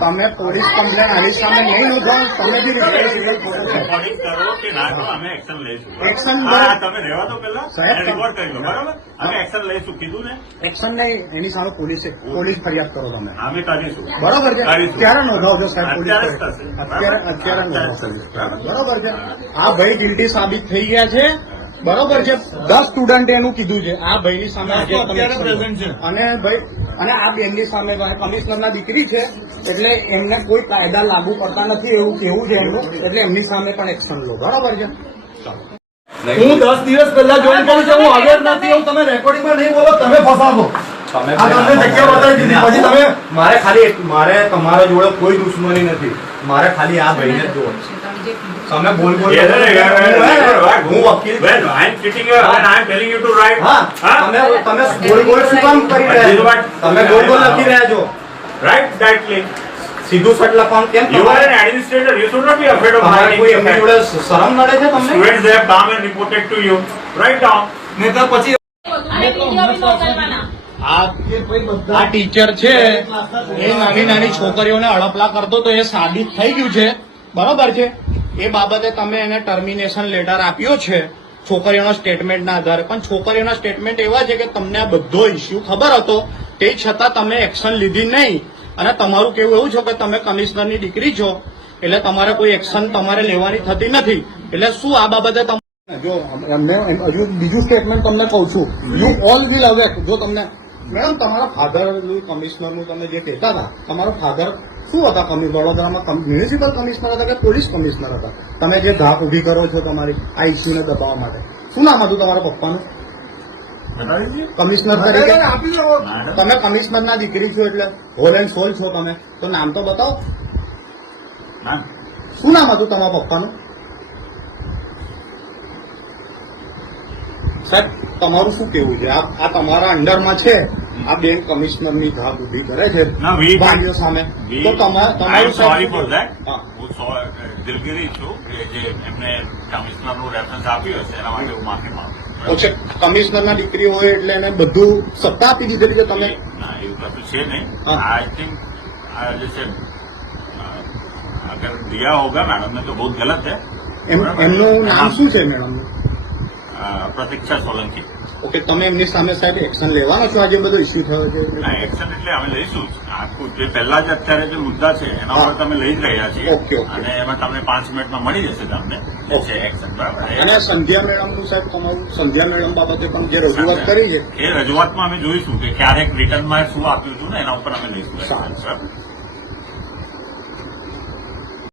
તમે police complain આવી સામે નહીં નોંધાવો તમે બી રિસ્પોન્સિબલ કરો કે ના કરો અમે એક્શન લઈશું. એક્શન હા, તમે રહેવા દો પેલા સાહેબ, રિપોર્ટ કરી લો. બરાબર? અમે એક્શન લઈશું. કીધું ને? એક્શન નહીં એની સામે પોલીસે પોલીસ ફરિયાદ કરો તમે. અમે કરીશું બરોબર છે? અત્યારે નોંધાવજો સાહેબ પોલીસ અત્યારે. અત્યારે થશે. બરોબર છે? આ ભાઈ ગિલ્ટી સાબિત થઈ ગયા છે. બરોબર છે? દસ સ્ટુડન્ટે એનું કીધું છે. આ ભાઈની સામે. અને ભાઈ અને આ બેનની સામે કમિશનરના દીકરી છે એટલે એમને કોઈ કાયદા લાગુ કરતા નથી એવું કેવું છે એમનું એટલે એમની સામે પણ એક્શન લો. બરાબર છે? હું દસ દિવસ પહેલા જોઈન કરું છે હું અવેર નથી હું તમે રેકોર્ડિંગમાં નહીં બોલો તમે ફસાવો. તમે જગ્યા બતાવી દીધી. પછી તમે મારે ખાલી મારે તમારા જોડે કોઈ દુશ્મની નથી. મારે ખાલી આ ભાઈને જ જોવો. તમે બોલ બોલ હું yeah, હે, yeah. હું વકીલ When I'm sitting here and I'm telling you to write. હા? તમે તમે બોલ બોલ શું કામ કરી રહ્યા છો તમે બોલ બોલ લખી રહ્યા છો Write directly. સીધું સટ લખવાનું કેમ તમારે an administrator. You should not be afraid of તમારે writing કોઈ એમની. જોડે શરમ નડે છે તમને Students they have come and reported to you. Write down. નહીંતર પછી આ ટીચર છે. એ નાની નાની છોકરીઓને અડપલા કરતો તો એ સાબિત થઈ ગયું છે. બરોબર છે? એ બાબતે તમે એને ટર્મિનેશન લેટર આપ્યો છે છોકરીઓના સ્ટેટમેન્ટના આધારે. પણ છોકરીઓના સ્ટેટમેન્ટ એવા છે કે તમને આ બધો ઇસ્યુ ખબર હતો. તે છતાં તમે એક્શન લીધી નહીં. અને તમારું કેવું એવું છે કે તમે કમિશનરની દીકરી છો. એટલે તમારે કોઈ એક્શન તમારે લેવાની થતી નથી. એટલે શું આ બાબતે જો એમને હજુ બીજું સ્ટેટમેન્ટ તમને કહું છું. યુ ઓલ વિલ અવેક જો તમને મેડમ તમારા ફાધર કમિશનરનું તમે જે કહેતા હતા તમારો ફાધર શું હતા? કમિ વડોદરામાં મ્યુનિસિપલ કમિશનર હતા કે પોલીસ કમિશનર હતા? તમે જે ધાક ઊભી કરો છો તમારી આ ઇસ્યુને દબાવવા માટે શું નામ હતું તમારા પપ્પાનું? કમિશનર તરીકે? તમે કમિશનરના દીકરી છો એટલે હોલ એન્ડ સોલ છો તમે. તો નામ તો બતાવો. ના. શું નામ હતું તમારા પપ્પાનું? સાહેબ તમારું શું કેવું છે? આ આ તમારા અંડરમાં છે? આ બેન કમિશનરની ઘાત ઊભી કરે છે. ભાગ્ય સામે. તો તમે તમારી સોરી ફોર ધેટ હું. દિલગીરી છું કે જે એમને કમિશનરનું રેફરન્સ આપ્યું હશે એના માટે હું માફી માંગુ છું. કમિશનરના દીકરી હોય એટલે એને બધું સત્તા આપી દીધેલી કે તમે? ના એવું કશું છે નહીં. આઈ થિંક જૈસે અગર દિયા હોગા મેડમ ને તો બહુ ગલત હે એમનું નામ શું છે મેડમ પ્રતિક્ષા સોલંકી. ઓકે તમે એમની સામે સાહેબ એક્શન લેવાના છો? આજે બધો ઇસ્યુ થયો છે. ના એક્શન એટલે અમે લઈશું. આખું જે પહેલા જ અત્યારે જે મુદ્દા છે એના ઉપર તમે લઈ જ રહ્યા છીએ. ઓકે અને એમાં તમને પાંચ મિનિટમાં મળી જશે તમને. ઓકે. એક્શન બરાબર? અને સંધ્યા મેડમનું સાહેબ તમારું સંધ્યા મેડમ બાબતે પણ જે રજૂઆત કરી છે? એ રજૂઆતમાં અમે જોઈશું કે ક્યારેક રિટર્નમાં શું આપ્યું હતું ને એના ઉપર અમે લઈશું. સાહેબ